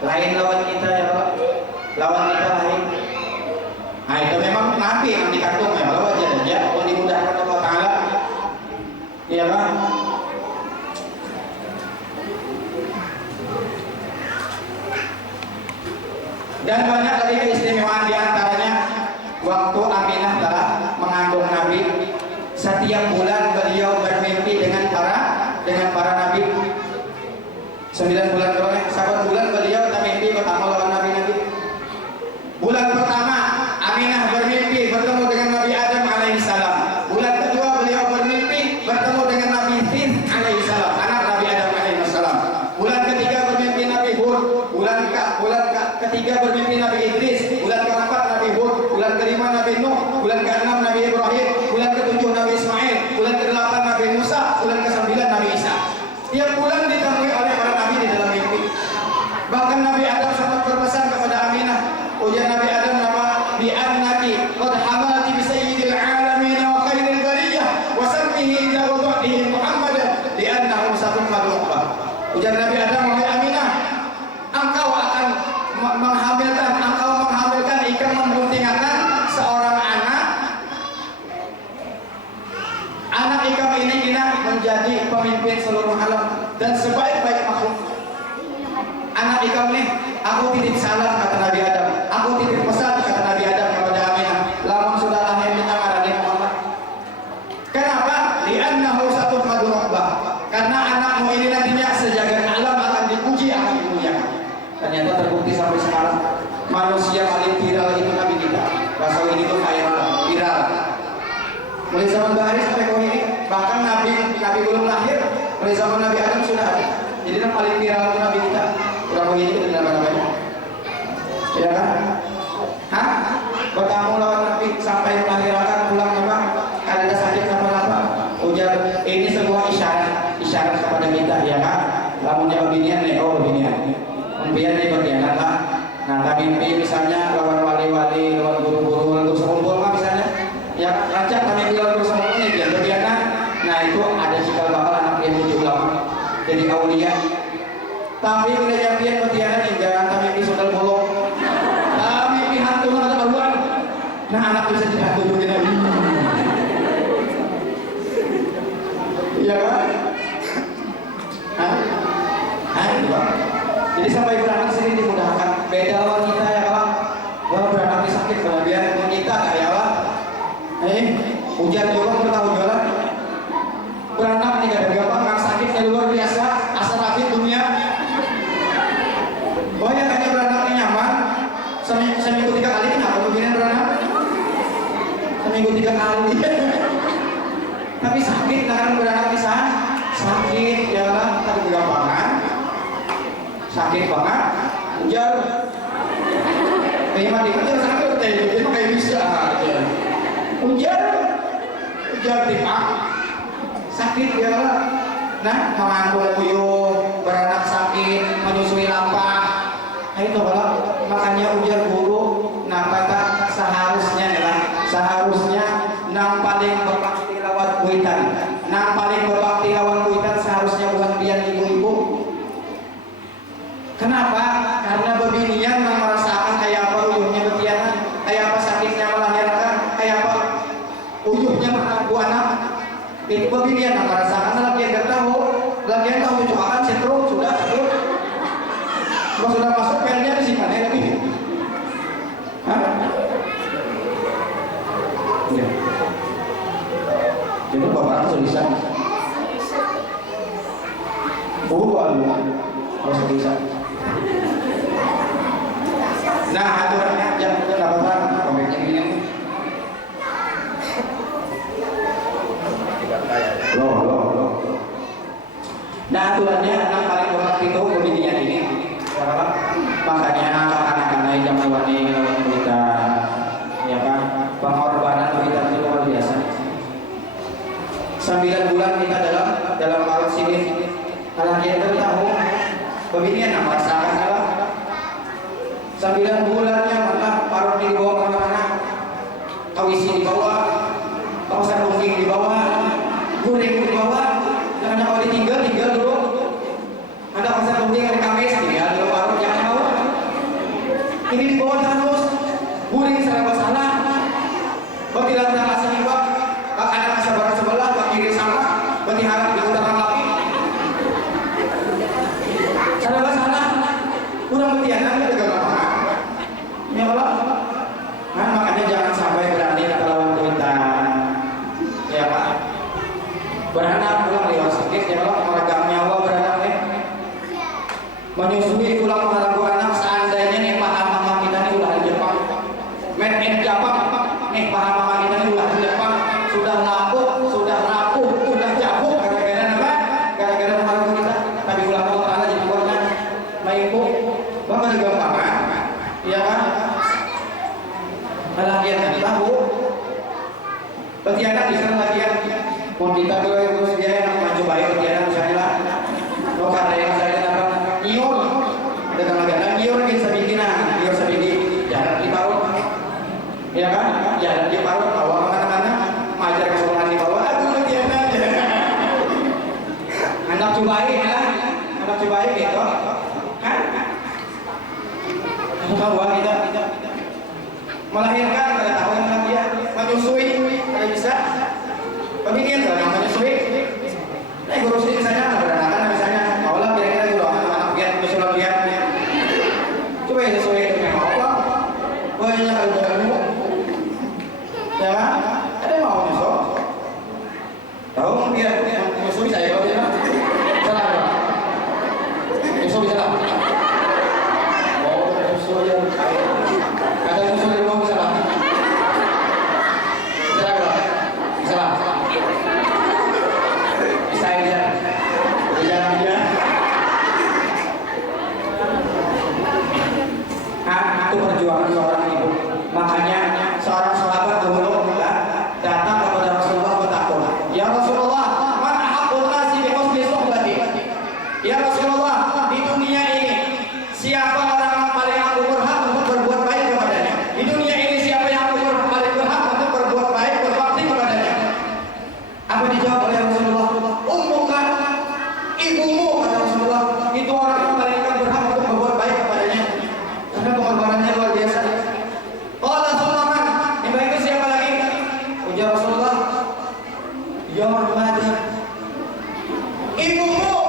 lain lawan kita ya Pak, lawan kita lain. Nah itu memang Nabi yang dikandung ya, kalau wajar aja kalau dimudahkan Allah Ta'ala, iya Pak. Dan banyak lagi keistimewaan, diantaranya waktu Aminah telah mengandung Nabi, setiap bulan beliau bermimpi dengan para nabi. 9 bulan berapa? 1 bulan beliau bermimpi bertemu lawan nabi-nabi. Bulan pertama Aminah bermimpi bertemu dengan Nabi Adam alaihissalam. Bulan kedua beliau bermimpi bertemu dengan Nabi Nuh alaihissalam, anak Nabi Adam alaihissalam. Bulan ketiga bermimpi Nabi Hud. Bulan ketiga bermimpi Nabi Idris. Bulan keempat Nabi Hud. Bulan kelima Nabi Nuh. Bulan keenam Nabi Ibrahim. Bulan ketujuh Nabi Ismail. Bulan kedelapan Nabi Musa. Bulan kesembilan Nabi Isa. Tiap bulan ditemui oleh para nabi di dalam mimpi. Bahkan Nabi Adam sempat berpesan kepada Aminah, ujian Nabi Adam nama bi annaki qad hamalati bi sayyidil alamin wa khairil bariyah wa sammihi ila wadhihi Muhammadan li annahu satummadullah. Ujian Nabi Adam, wahai Aminah, engkau akan mengambilkan ikan membuntingakan seorang anak ikam ini menjadi pemimpin seluruh alam dan sebaik-baik makhluk. Anak ikam ini, aku titip salam kata Nabi Adam, aku titip pesan kata Nabi Adam kepada Aminah, lamun sudah lahir di Nabi Muhammad. Kenapa? Li'annahu satu madurabah, karena anakmu ini nantinya sejagat alam akan dipuji, akan dimuliakan. Ternyata terbukti sampai sekarang manusia paling viral itu Nabi kita. Rasul ini tuh viral. Mulai zaman Bahari sampai ke ini, bahkan Nabi belum lahir, mulai zaman Nabi Adam sudah ada. Jadi yang paling viral itu Nabi kita. Udah mau ini kita nama-namanya, ya kan? Hah? Bertamu lawan Nabi sampai melahirkan pulang apa? Ada sakit apa-apa? Ujar ini sebuah isyarat kepada kita, ya kan? Lamunnya beginian nih, oh beginian. Kemudian nih berkhianat lah. Nah, kami misalnya lawan wali-wali, lawan guru-guru, lawan sekumpul lah misalnya. Ya, rancak kami bilang terus semuanya biar berkhianat. Nah, itu ada cikal bakal anak yang 7 ulama jadi aulia. Tapi bila jampian berkhianat hingga kami sudah bolong. Kami hantu nak keluar. Nah, anak bisa jadi hantu juga Nabi. Iya kan? Jadi sampai beranak sini dimudahkan. Beda lawan kita ya Pak. Wah beranak sakit kemudian kita kayak apa? Hujan juga kita tahu jualan. Beranak nih gak ada gampang, sakitnya luar biasa. Asal sakit dunia. Banyak hanya beranaknya nyaman. Seminggu 3 kali kenapa begini beranak? Seminggu 3 kali. Tapi sakit karena beranak bisa sakit ya kan? Tadi kegampangan. Sakit banget, ujar. Kayak mandi kan sakit teh, jadi kayak bisa aja. Ujar timak, sakit ya. Nah, mengandung puyuh, beranak sakit, menyusui lapar. Nah itu kalau makanya ujar guru, nah kata seharusnya nang paling berbakti lawan kuitan, seharusnya bukan dia ibu-ibu. Kenapa? Karena bebinian merasakan kayak apa uyuhnya betianan, kayak apa sakitnya melahirkan, kayak apa uyuhnya menanggu anak. Itu bebinian merasakan. Lagi yang tahu juga akan sentrum sudah satu. Kalau sudah masuk pelnya di sini lagi. Hah? Ya. Jadi bapak tulisan. Harus bisa. Nah, aturannya jangan berapa komiknya ini. Loh. Nah, aturannya yang paling berat itu pemilihan ini. Makanya anak-anak yang wani lawan kita, ya kan, pengorbanan kita itu luar biasa. 9 bulan kita dalam parut sini. Kalau kita tahu pemilihan yang merasakan apa? 9 bulannya maka parut di bawah kemana-mana, kawisi di bawah, kawasan mungkin di bawah, guring di bawah, jangan kalau ditinggal dulu. Ada kawasan mungkin ada kamis ya, dulu parut yang mau. menyusui ulang mengharapu anak seandainya nih paham mama kita nih ulah di Jepang, made in Jepang, nih paham mama kita nih ulah di Jepang, sudah lapuk, sudah rapuh, sudah jabuk gara-gara apa? Gara-gara mengharapu kita. Tapi ulah Allah Taala jadi buatnya maipu, bapak juga paham, iya kan? Latihan kan tahu, latihan bisa latihan. Mau kita terus dia yang maju baik latihan misalnya lah, lo karena yang saya nyiur dengan lagi nyiur kita sabikinan nyiur sabiki jalan di parut ya kan jalan di parut bawa kemana-mana majar ke sekolahan di bawah aduh latihan aja anak cobain lah anak cobain gitu kan bahwa kita melahirkan pada tahun latihan menyusui kalau bisa begini kan menyusui guru sini misalnya beranak misalnya maulah kira-kira gitu anak-anak biar menyusul latihan coba ya sesuai dengan apa banyak kalau kamu ya kan ada yang mau nyusul tahu biar menyusui saya kalau dia salah nyusul bisa lah mau nyusul aja ada nyusul yang mau bisa lah bisa lah bisa aja jalan aja itu perjuangan seorang ibu. Makanya seorang sahabat dahulu datang kepada Rasulullah bertakwa, ya Rasulullah, man ahabbun nasi bi husni suhbati. Ya Rasulullah, di dunia ini siapa orang yang paling aku berhak untuk berbuat baik kepadanya? Di dunia ini siapa yang aku paling berhak untuk berbuat baik, berbakti kepadanya? Apa dijawab oleh Rasulullah? Ummuka, ibumu, kata Rasulullah. Itu orang yang paling berhak untuk berbuat baik kepadanya. Karena pengorbanannya luar biasa. Qala Sulaiman, yang baik itu siapa lagi? Ujar Rasulullah, ya Muhammad, ibumu.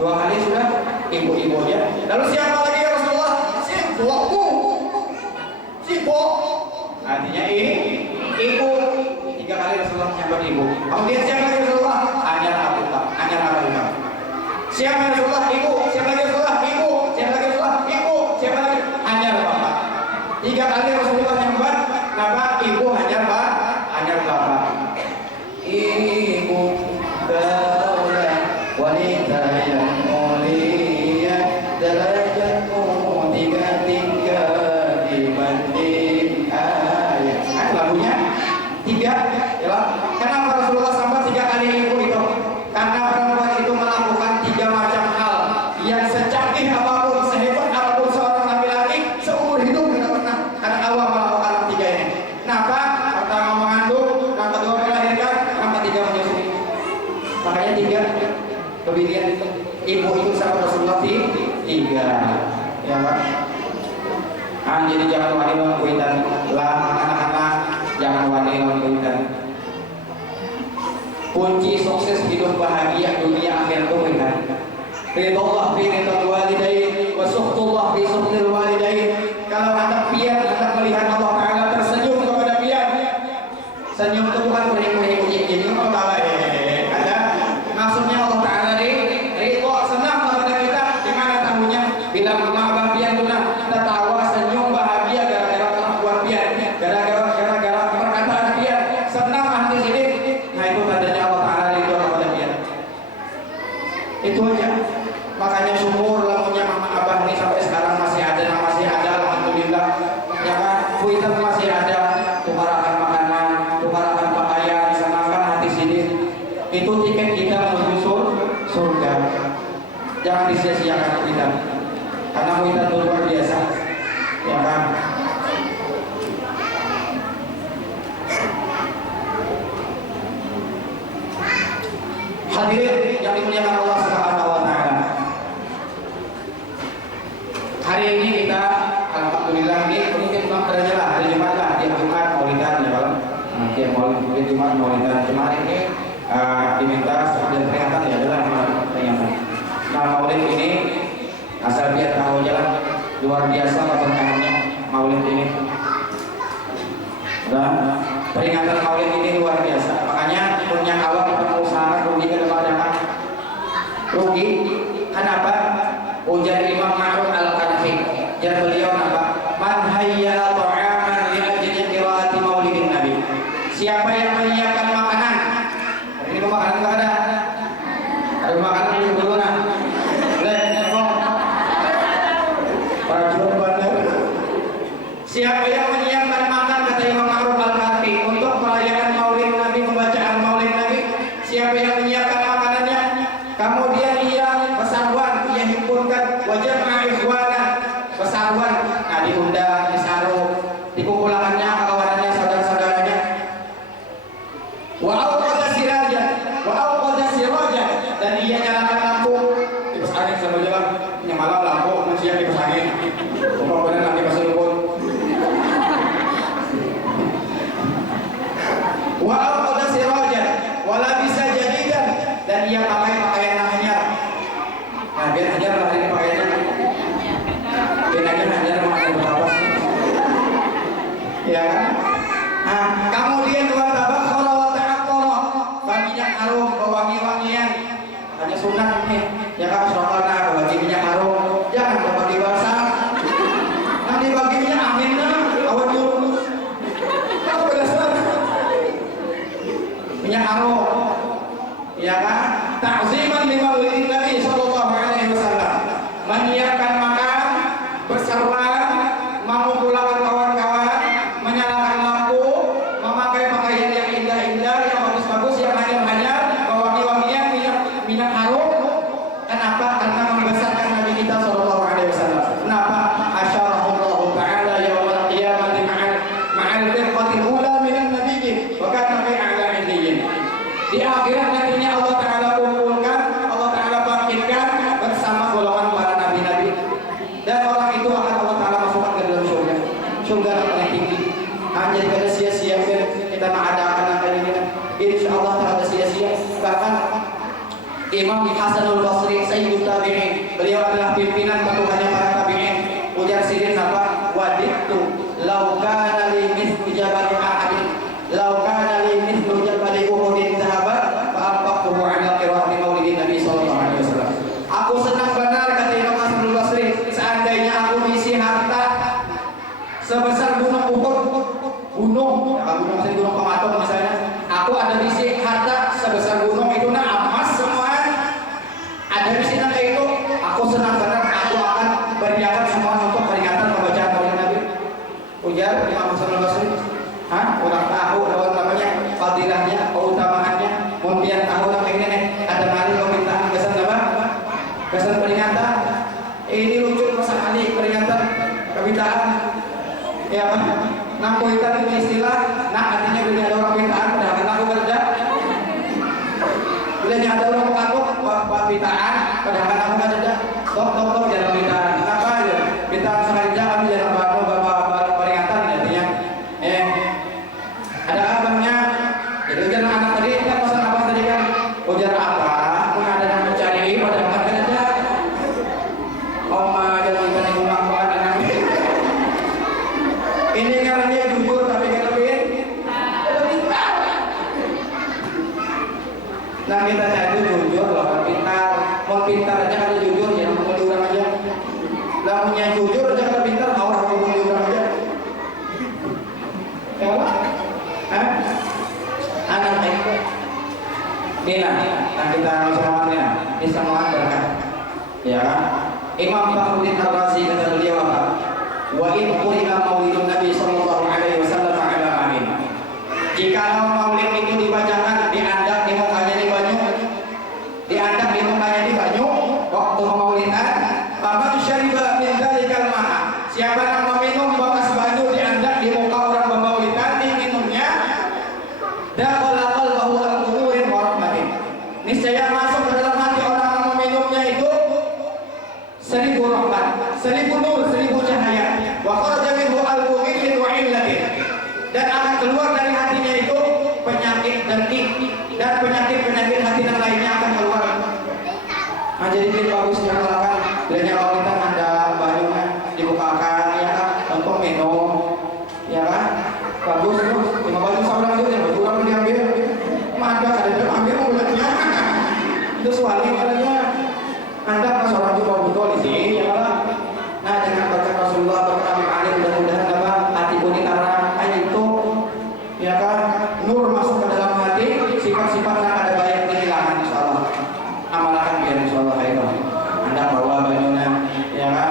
Dua kali sudah ibu-ibunya. Lalu siapa lagi ya Rasulullah? Si buahmu. Si buah. Artinya ibu. Tiga kali Rasulullah menyebut ibu. Kemudian siapa lagi Rasulullah? Anyar Abu Bakar. Anyar Abu Bakar. Siapa Rasulullah? Ibu. Siapa lagi Rasulullah? Ibu. Siapa lagi Rasulullah? Ibu. Siapa lagi? Anyar bapak. Tiga kali Rasulullah menyebut nama ibu Anyar bapak. Anyar bapak. Ibu kaulah wanita yang mulia, derajatmu tiga dibanding ayat. Lagunya tiga, ya. Kenapa Rasulullah sampai tiga kali ibu itu? Karena perempuan itu melakukan tiga macam hal yang secanggih apapun, sehebat apapun seorang laki-laki seumur hidup tidak pernah ada awal melakukan tiga ini. Kenapa? Pertama mengandung, yang kedua melahirkan, yang ketiga menyusui. Makanya tiga kemudian ibu itu sama Rasulullah tiga, ya Pak. Jadi jangan wani mengkuitan lah anak-anak, jangan wani mengkuitan. Kunci sukses hidup bahagia dunia akhir itu kan ridho Allah fi ridho walidain wa suhtullah fi suhtil walidain. Kalau anak pian anak melihat Allah Ta'ala tersenyum kepada pian, senyum itu bukan kuning-kuning jadi Allah Ta'ala ada maksudnya Allah Ta'ala ridho senang kepada kita. Gimana tahunya bila mama pian tunang kita tawa senyum bahagia gara-gara kelakuan pian, gara-gara perkataan pian senang hati sini. Nah itu tandanya Allah Ta'ala ridho kepada pian. Itu aja. Makanya sumur lamunya mama abah ini sampai sekarang masih ada, alhamdulillah. Ya kan, kuitan masih ada, tukarakan makanan, tukarakan pakaian, disanakan hati sini. Itu tiket kita menuju surga. Jangan disia-siakan kuitan, karena kuitan itu luar biasa. Ya kan. Hadirin yang dimuliakan Allah Subhanahu wa Ta'ala. Hari ini kita alhamdulillah ini mungkin saja lah hari Jumat lah, tiap Jumat maulidan ya Bang. Tiap mungkin Jumat maulidan. Cuma hari ini diminta dan peringatan ya adalah peringatan. Nah maulid ini asal biar tahu jalan luar biasa keberkahannya maulid ini. Dan peringatan maulid ini luar biasa. Makanya punya awal pengusaha rugi ke depan rugi. Kenapa? Ujar Imam malam lampu, siang kipas angin. Umpama bener nanti pas luput. Wa aqada sirajan wala bisa jadidan, dan ia pakai pakaian namanya. Nah, biar hajar lah ini pakaiannya. Biar hajar memakai berapa sih? Ya kan? Nah, kemudian dua tabak kholawat ta'aqqara, minyak harum, wangi-wangian. Hanya sunat nih, ya kan, soalnya bagi minyak harum, jangan bagi basah. Nanti bagi minyak angin dah, awal dulu. Apa berdasar? Minyak harum, ya kan? Ta'ziman li maulidin Nabi sallallahu alaihi wasallam. Menyiapkan makan, berseruan, mengumpulkan kawan-kawan, menyalakan lampu, memakai pakaian yang indah-indah, yang bagus-bagus, yang hanya wangi-wangian, minyak harum. Kenapa? Karena membesarkan Nabi kita sallallahu alaihi wasallam. Kenapa? Asyarahullahu ta'ala yaumul qiyamati ma'al firqatil ula minan nabiyyin wa kana fi a'la illiyin. Di akhirat nantinya Allah Ta'ala kumpulkan, Allah Ta'ala bangkitkan bersama golongan para nabi-nabi, dan orang itu akan Allah Ta'ala masukkan ke dalam surga, surga yang paling tinggi. Hanya pada sia-sia kita mengadakan angka ini, insya Allah tak ada sia-sia. Bahkan Imam Hasanul Basri Sayyidul Tabi'in, beliau adalah pimpinan ketuhanan para tabi'in. Ujar sirin apa? Wadittu law kana li mithlu jabal ahadin, law kana li mithlu jabal uhudin dhahaban fa anfaqtuhu 'ala qira'ati maulidin Nabi sallallahu alaihi wasallam. Aku senang benar, kata Imam Hasanul Basri, seandainya aku diisi harta sebesar gunung Uhud, gunung, ya, gunung misalnya gunung Pematung misalnya, aku ada diisi harta sebesar gunung itu, nah emas semua ada di sini itu, aku senang benar, aku akan beriakan semua untuk peringatan pembacaan maulid Nabi. Ujar Imam Hasanul Basri, orang tahu lawan namanya fadilahnya, keutamaannya, mungkin tahu lah ini nih, ada kali permintaan kesan apa? Kesan peringatan. Ini lucu masa kali peringatan permintaan. Ya kan? Nah, kuitan itu istilah, nah artinya bila ada orang permintaan, padahal aku kerja. Bila ada orang mengaku permintaan, padahal aku kerja. Tok jangan permintaan. Kenapa ya? Kita sekali kami jangan bapak peringatan artinya. Ada abangnya. Jadi ujar anak tadi kan pesan apa tadi kan? Ujar apa? Pun ada yang mencari padahal kan kerja. Oma jangan ikan ibu makan anak. Ini karena dia jujur tapi kan lebih pintar. Nah kita cari jujur loh, pintar. Mau pintar aja kalau jujur ya, mau diurang aja. Lah punya jujur aja kalau pintar, orang mau diurang aja. Ya apa? Anak itu. Inilah yang kita semuanya. Ini semua berkah. Ya. Imam Fakhruddin Ar-Razi kata beliau apa? Wa in quri'a maulidun Nabi sallallahu alaihi wasallam ala amin. Jika maulid itu dibacakan diandak di mukanya di banyu, diandak di mukanya di banyu waktu maulidan, maka syariba min dzalikal ma'a. Siapa yang meminum bekas banyu diandak di muka orang pemaulidan, diminumnya dakhala qalbahu al-qururin wa rahmatin. Niscaya masuk ke dalam hati orang yang meminumnya itu 1000 rahmat, 1000 nur, 1000 cahaya. Wa kharaja minhu al-qurin wa illatin. Dan akan keluar dari hatinya itu penyakit dengki dan penyakit hati yang lainnya akan keluar. Nah, jadi ini bagus dilakukan. Bilanya kalau kita ada banyunya dibukakan, ya kan, untuk minum, ya kan, bagus itu. Cuma baju seorang itu yang berkurang diambil, ada kadang ambil mulutnya. Itu suami katanya. Anda pas orang itu mau betul di sini, ya kan? Nah, dengan berkat Rasulullah, berkat Nabi Ali, mudah-mudahan apa hati puni karena itu, ya kan, nur masuk ke dalam hati, sifat-sifat yang ada baik kehilangan, insyaallah. Amalkan biar insyaallah itu. Anda bawa bajunya, ya kan?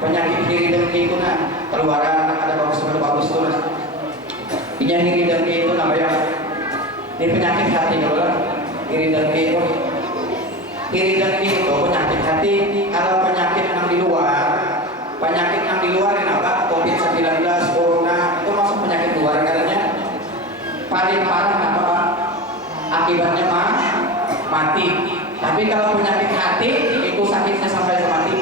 Penyakit kiri dengki itu nah, keluaran ada bagus itu nah. Ini kiri dengki itu namanya. Ini penyakit hati kalau kiri dengki itu. Kiri dengki itu penyakit hati. Kalau penyakit yang di luar kenapa? COVID-19, corona itu masuk penyakit luar katanya. Paling parah apa? Akibatnya mati. Tapi kalau penyakit hati itu sakitnya sampai mati.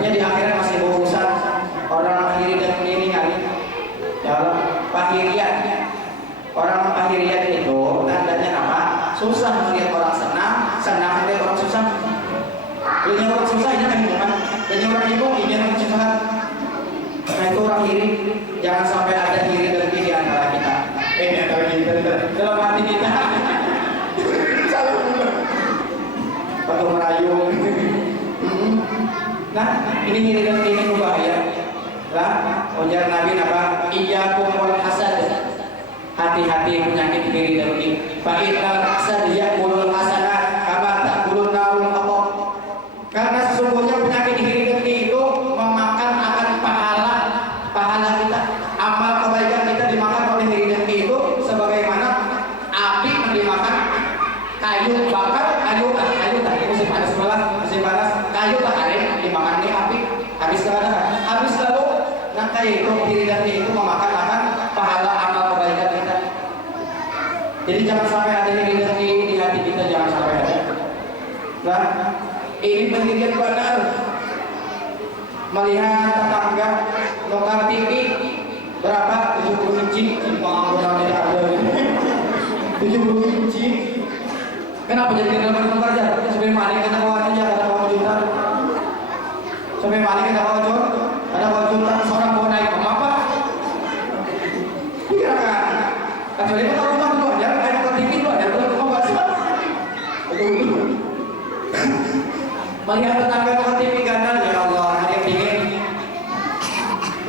Artinya di akhirat masih berurusan orang iri dan keliringan. Ya Allah, pahirian. Orang pahirian itu tandanya apa? Susah melihat orang senang, senang melihat orang susah. Lihat orang susah ini kan hubungan, dan orang bingung ini yang kesusahan. Nah itu orang iri. Jangan sampai ada iri dan iri di antara kita. Antara kita dalam hati kita. Salah benar. Atau merayu. Nah ini iri dan iri berbahaya. Lah, ujar Nabi apa? Iyyakum wal hasad. Hati-hati penyakit iri dan iri. Fa innal hasad ya'kulul hasanat kama ta'kulun narul qatab. Karena sesungguhnya penyakit iri dan iri itu memakan akan pahala kita. Amal kebaikan kita dimakan oleh iri dan iri itu sebagaimana api dimakan kayu bakar, kayu musim panas, kayu tak ada dimakan nih api, habis lalu nangka itu iri dan iri itu memakan akan pahala amal kebaikan kita. Jadi jangan sampai ada iri dan iri di hati kita, jangan sampai ada. Nah, ini pendirian benar. Melihat tetangga lokal TV berapa? 70 inci. Tidak ada 70 inci. Kenapa jadi dalam kerja? Sampai maling kita bawa aja, ada bawa juta. Sampai maling kita bawa juta, ada bawa juta. Seorang bawa naik apa? Iya kan? Kecuali kita rumah dulu, ya kayak ke TV dulu, ya rumah bahasa. Melihat tetangga ke TV gandal, ya Allah, hari yang dingin.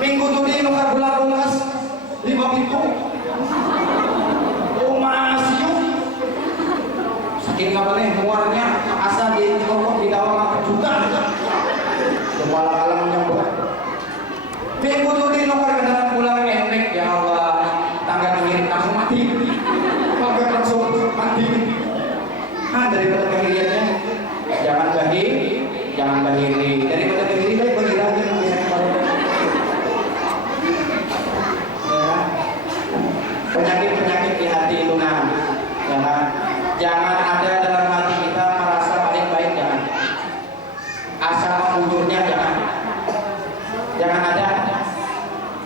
Minggu tuh di nomor bulan lunas 5 pintu. Oh masih saking apa nih muarnya asal di toko di dalam juta. Kepala kalam menyambut. Minggu tuh di nomor kendaraan pulang endek, ya Allah, tangga mengirim langsung mati. Maka langsung mati. Daripada kehiriannya, jangan bahiri. Daripada kehiri baik bahiri aja yang bisa kepala. Penyakit di hati itu jangan ada dalam hati kita merasa baik-baik, jangan. Asal mengunjurnya jangan ada.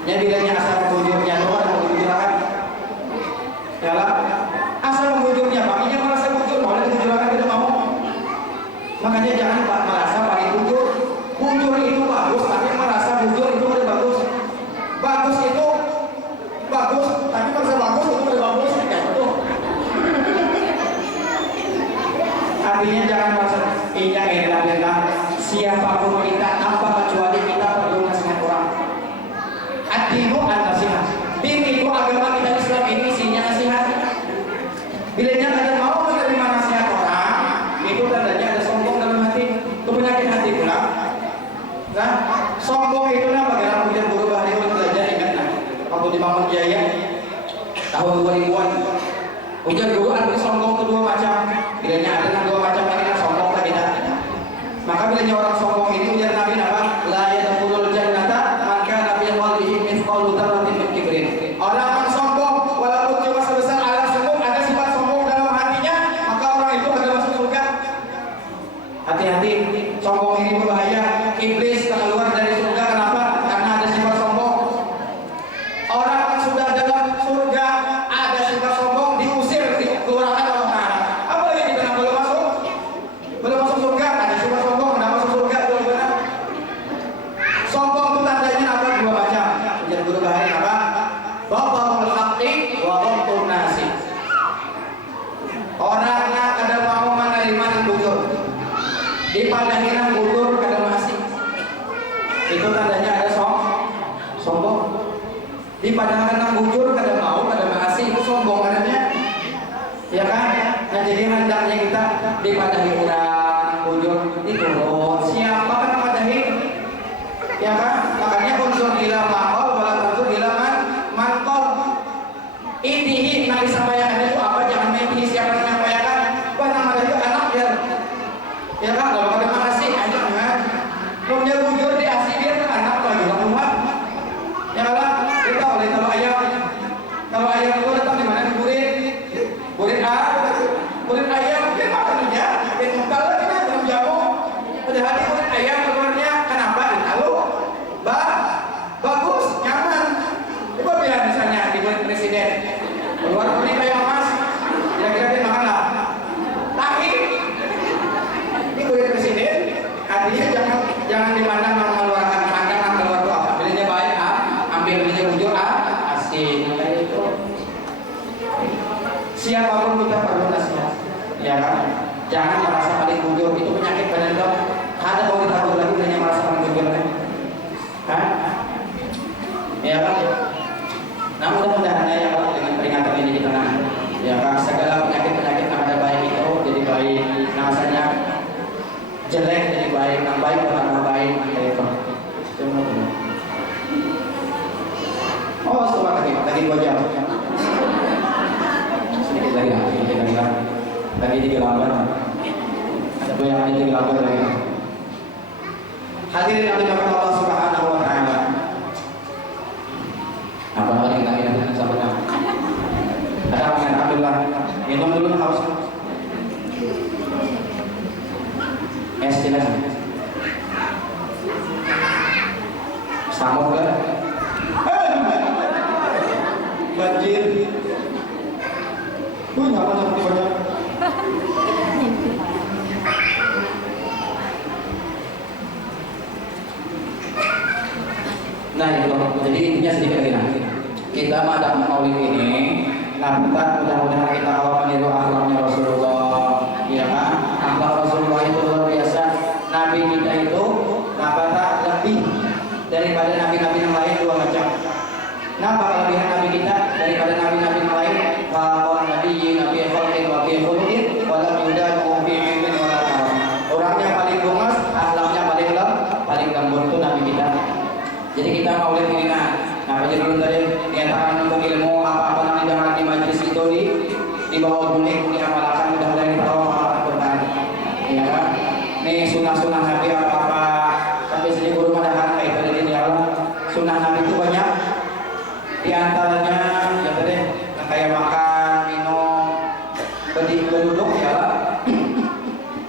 Ya bilangnya asal mengunjurnya doang mau dibicarakan. Yalah, asal mengunjurnya, baginya merasa mundur, mau dibicarakan kita mau. Makanya jangan merasa paling mundur. Mundur itu bagus, tapi merasa mundur itu udah bagus. Bagus itu bagus, tapi merasa bagus itu udah bagus, kayak itu. Artinya jangan merasa enak siapapun kita tanpa kecuali kita perlu nasihat orang. Ad-dinu an-nasihat. Din itu agama kita Islam ini isinya nasihat. Bila kalian mau menerima nasihat orang, itu tandanya ada sombong dalam hati. Itu penyakit hati pula. Nah, sombong itu bagaimana kemudian guru bahari untuk belajar ingat waktu di Bangun Jaya tahun 2000-an. Ujian guru ada sombong kedua macam. Bilanya ada dua macam lagi sombong lagi kita. Maka bilanya orang sombong ini ujar Nabi apa? La yadkhulul jannata man kana fi qalbihi mithqalu dzarratin min kibrin. Orang yang sombong walaupun cuma sebesar alas semut ada sifat sombong dalam hatinya, maka orang itu akan masuk surga. Hati-hati, sombong ini berbahaya. Iblis keluar dari surga kenapa? Karena ada sifat sombong. Orang yang sudah dalam surga ada sifat sombong diusir, dikeluarkan oleh Allah. Apalagi kita yang belum masuk surga ada sifat sombong, tidak masuk surga belum benar. Sombong itu tandanya apa? Dua macam. Ujian guru bahari apa? Batarul haqqi wa ghamtun nasi. Orangnya kada mau menerima yang bujur, dipandangin yang bujur kada masih. Itu tandanya ada sombong. Dipandangkan yang bujur kada mau kada masih, itu sombong katanya. Ya kan? Nah jadi hendaknya kita dipadahi orang bujur itu loh. Siapa kan mempadahi? Ya kan? Makanya unsur ila maqal wala unsur ila mantol. Intihi yang disampaikan itu apa? Jangan intihi siapa yang menyampaikan. Wah nama itu anak ya. Ya kan? Kalau kada makasih aja kan. Punya bujur di asih dia kan anak lagi rumah. Ya kan? Kita oleh kalau ayam itu datang di mana di burit ayam kita makan aja, kita kalau kita belum jamu, padahal burit ayam keluarnya kenapa? merasa paling bujur, itu penyakit badan kamu. Ada kalau kita tahu lagi hanya merasa paling bujur, kan? Ya kan? Nah mudah-mudahan ya kalau dengan peringatan ini kita ya kan segala penyakit-penyakit yang ada baik itu jadi baik, rasanya jelek jadi baik, yang baik bertambah baik, itu. Oh, coba lagi 2 jam. Sedikit lagi lah. Tadi 3 lembar. Ada yang 3 lembar lagi. Hadirin yang dimuliakan Allah Subhanahu wa taala. Apa lagi kita sahabat? Ada apa? Alhamdulillah. Minum dulu haus. Es jelas. Sama ke? Banjir. Nyapa seperti banyak. Nah itu, jadi intinya sedikit lagi. Kita pada maulid ini, nah mudah-mudahan kita awal meniru akhlaknya Rasulullah, ya kan? Akhlak Rasulullah itu luar biasa. Nabi kita itu, lebih daripada nabi-nabi yang lain 2 macam. Nah, kelebihan Nabi kita daripada nabi-nabi yang lain? Kalau Nabi khalqin wa fi khuluqin wa lam yudanu fi ilmin wa la karam. Orangnya paling lugas, akhlaknya paling lembut itu Nabi kita. Jadi kita maulid ini nah dulu tadi dinyatakan untuk ilmu apa-apa yang didengar di majelis itu di bawah bunik diamalkan, mudah-mudahan kita tahu amalkan Quran. Ya kan? Nih sunnah-sunnah Nabi apa-apa sampai sini guru madahan kayak tadi ya Allah. Sunnah Nabi itu banyak. Di antaranya ya tadi kayak makan, minum, berduduk ya lah.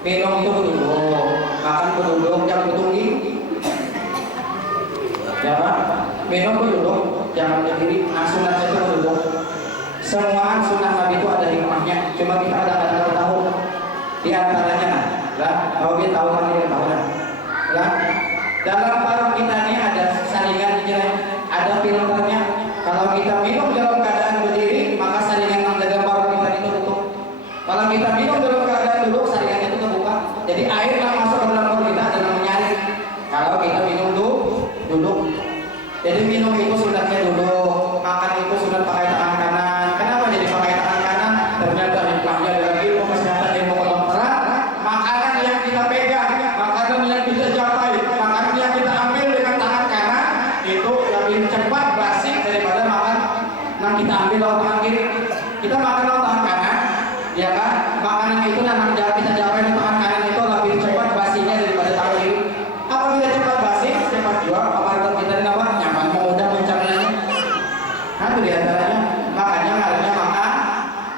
Minum itu berduduk, makan berduduk, jangan berdiri. Ya kan? Minum berduduk, jangan berdiri. Nah sunatnya itu berduduk. Semua sunnah Nabi itu ada hikmahnya. Cuma kita ada tahu. Di antaranya lah, kalau kita tahu kan kita tahu lah. Dalam paru kita ini ada saringan ada filternya. Kalau kita minum dalam keadaan berdiri, maka saringan yang dalam paru kita itu tutup. Kalau kita minum dalam keadaan duduk, saringannya itu terbuka. Jadi air yang masuk ke dalam paru kita adalah menyaring. Kalau kita minum duduk. Jadi minum itu sunatnya duduk, makan itu sunat pakai tangan kanan. Kenapa jadi pakai tangan kanan? Ternyata hikmahnya dalam ilmu kesehatan, ilmu kedokteran. Makanan yang kita pegang, makanan yang kita capai, makanan yang kita ambil dengan tangan kanan itu lebih cepat basi daripada makan yang kita ambil lewat tangan kiri. Kita makan lewat tangan kanan, ya kan? Makanan itu yang kita capai dengan tangan kanan itu lebih cepat basinya daripada tangan kiri. Apabila cepat basi, cepat juga. Apabila kita apa? Nyaman, mudah mencernanya. Nah itu diantaranya. Makanya ngaruhnya makan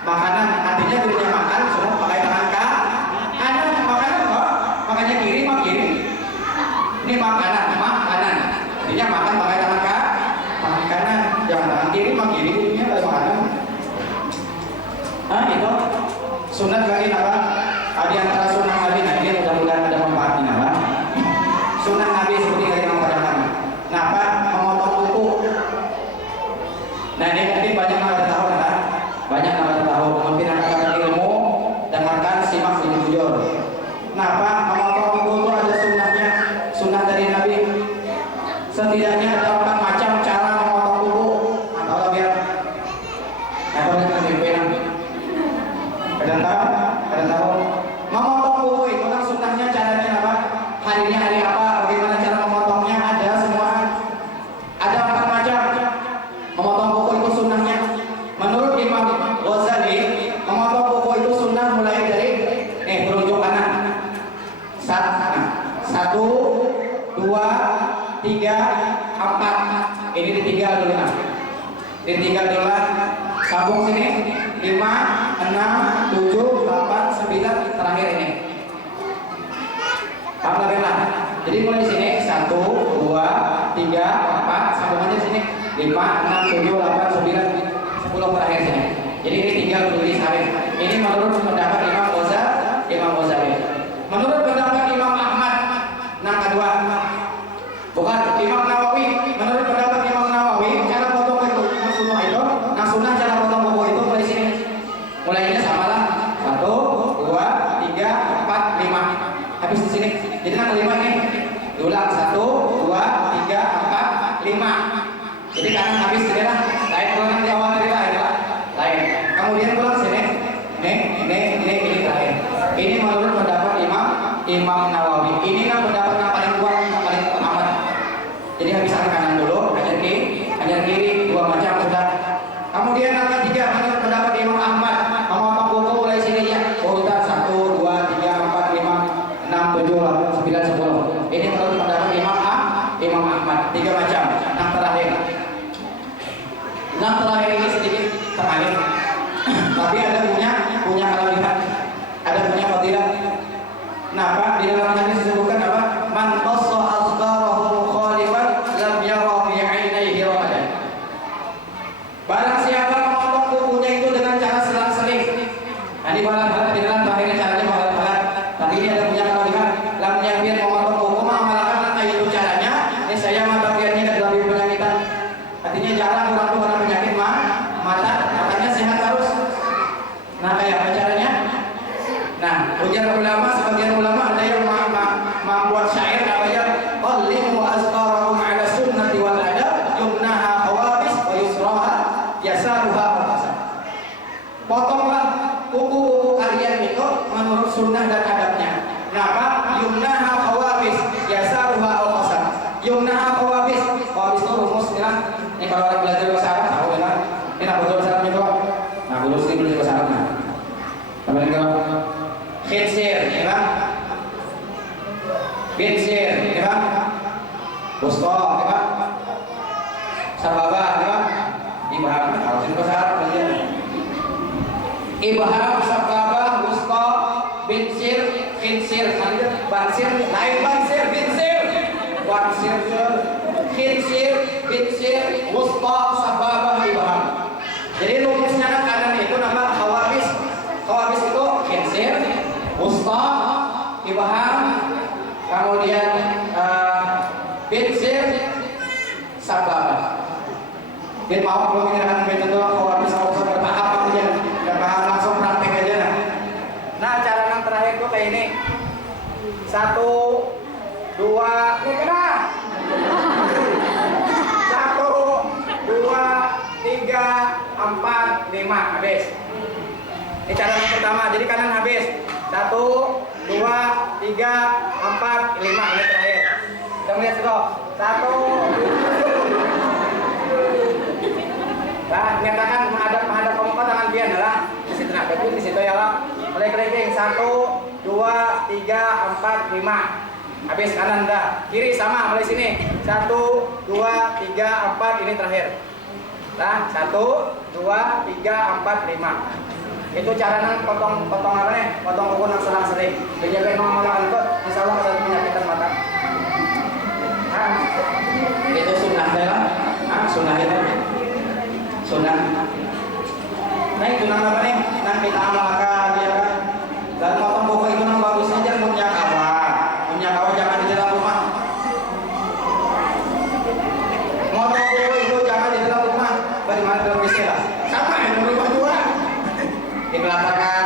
makanan. Artinya dirinya makan sudah pakai tangan kanan. Makanan kok? Makanya kiri mah kiri. Ini makanan. Artinya makan pakai tangan kanan. Jangan tangan kiri mah kiri. Ini ada makanan. Nah itu sunat lagi apa? Di antara sunat Nabi, nah ini mudah-mudahan ada manfaatnya apa? Sunat Nabi seperti yang pertama. Kenapa? Memotong kuku. Nah ini mungkin banyak yang tahu kan? Banyak yang tahu. Mungkin akan ilmu dengarkan simak ini jujur. Kenapa? Memotong kuku itu ada sunnahnya. Sunnah dari Nabi. Setidaknya ada 4 macam cara memotong kuku. Atau lebih apa yang terjadi? Ada tahu? Memotong kuku itu kan sunnahnya caranya apa? Harinya hari apa? Bagaimana cara memotongnya? Ada semua. Ada 4 macam. Memotong kuku itu sunnahnya. Menurut Imam Ghazali, memotong kuku itu sunnah mulai dari berunjuk kanan. 1, 2, 3, 4. Ini ditinggal dulu lah. Ditinggal dulu lah. Sambung sini. 5, 6, 7, 8, 9. Terakhir ini. Alhamdulillah. Jadi mulai sini 1, 2, 3, 4. Sambungannya sini 5, 6, 7, 8, 9, 10 terakhir sini. Jadi ini tinggal tulis hari. Ini menurut pendapat Imam Ghazali. Menurut pendapat Imam Ahmad, nah kedua. Bukan Imam Nawawi. Menurut pendapat Imam Nawawi, cara potong itu sunnah itu, nah sunnah cara potong kuku itu mulai sini. Mulainya sama lah. 1, 2, 3, 4, 5. Habis di sini. Jadi kan 5 nih. Diulang 1, 2, 3, 4, 5. Jadi kanan habis sini lah. Lain pulang nanti awal dari lain lah. Lain. Kemudian pulang sini. Ini terakhir. Ini menurut pendapat Imam Nawawi. Ini kan pendapat yang paling kuat, yang paling aman. Jadi habiskan kanan dulu, ajar kiri, 2 macam sudah. Kemudian yang ketiga menurut pendapat Imam Ahmad, memotong kuku mulai sini ya. Urutan 1, 2, 3, 4, 5, 6, 7, 8, 9, 10. Ini menurut pendapat Imam Ahmad. 3 macam. Yang terakhir ini sedikit terbalik. Tapi ada punya kelebihan, ada punya fadilah. Kenapa? Di dalam hadis disebutkan apa? Man qassa asgharahu mukhalifan lam yara fi 'ainaihi ramadan. Barang siapa memotong kukunya itu dengan cara selang-seling. Nah, di dalam terakhirnya caranya balat-balat. Tapi ini ada punya kelebihan. Lam yakfir memotong kuku mengamalkan itu caranya. Ini saya mata piannya lebih penyakitan. Artinya jarang orang tuh kena penyakit matanya sehat terus. Nah, kayak apa caranya? Nah, ujar ulama, sebagian ulama ada yang membuat syair namanya qallimu asqarakum ala sunnati wal adab yumnaha khawabis wa yusraha yasaruha al-hasan. Potonglah kuku-kuku kalian itu menurut sunnah dan adabnya. Kenapa? Yumnaha khawabis yasaruha al-hasan. Yumnaha khawabis itu rumus kan? Ini kalau orang belajar bahasa Arab tahu kan? Ini nak betul bahasa Arabnya kok. Nah, dulu sih belajar bahasa Arabnya. Tapi kalau khinsir, ya kan? Khinsir, ya kan? Wusta, ya kan? Sababah, ya kan? Ibham, kalau sini bahasa Arab belajar. Ibham, sababah, wusta, khinsir, bansir, lain bansir, khinsir, khinsir, wusta, sababah, ibham. Jadi rumusnya kan kanan itu nama khawabis. Khawabis itu khinsir, wusta, ibham, kemudian binsir, sababah. Dia mau kalau kita metode khawabis atau bertahap aja, dan langsung praktek aja nah. Nah, cara yang terakhir tuh kayak ini. 1, 2, ini kena. 1, 2, 3, 4, 5 habis. Ini cara yang pertama, jadi kanan habis. 1, 2, 3, 4, 5 ini terakhir. Kita melihat itu. 1. Nah, nyatakan menghadap kamu tangan pian lah. Di situ nah, di situ ya lah. Mulai keliling 1, 2, 3, 4, 5. Habis kanan dah. Kiri sama mulai sini. 1, 2, 3, 4 ini terakhir. Nah, 1, 2, 3, 4, 5. Itu cara potong apa nih? Potong kuku yang selang-seling. Menjaga mengolahan itu, insya Allah ada penyakitan mata. Nah, itu sunnah ya. Sunnah itu. Sunnah. Nah, itu apa nih? Nah, kita amalkan ya kan. Dan potong kuku itu yang bagus aja punya kawan jangan di dalam rumah. Potong kuku itu jangan di dalam rumah. Bagaimana dalam istilah? Sama yang di rumah juga. Dikatakan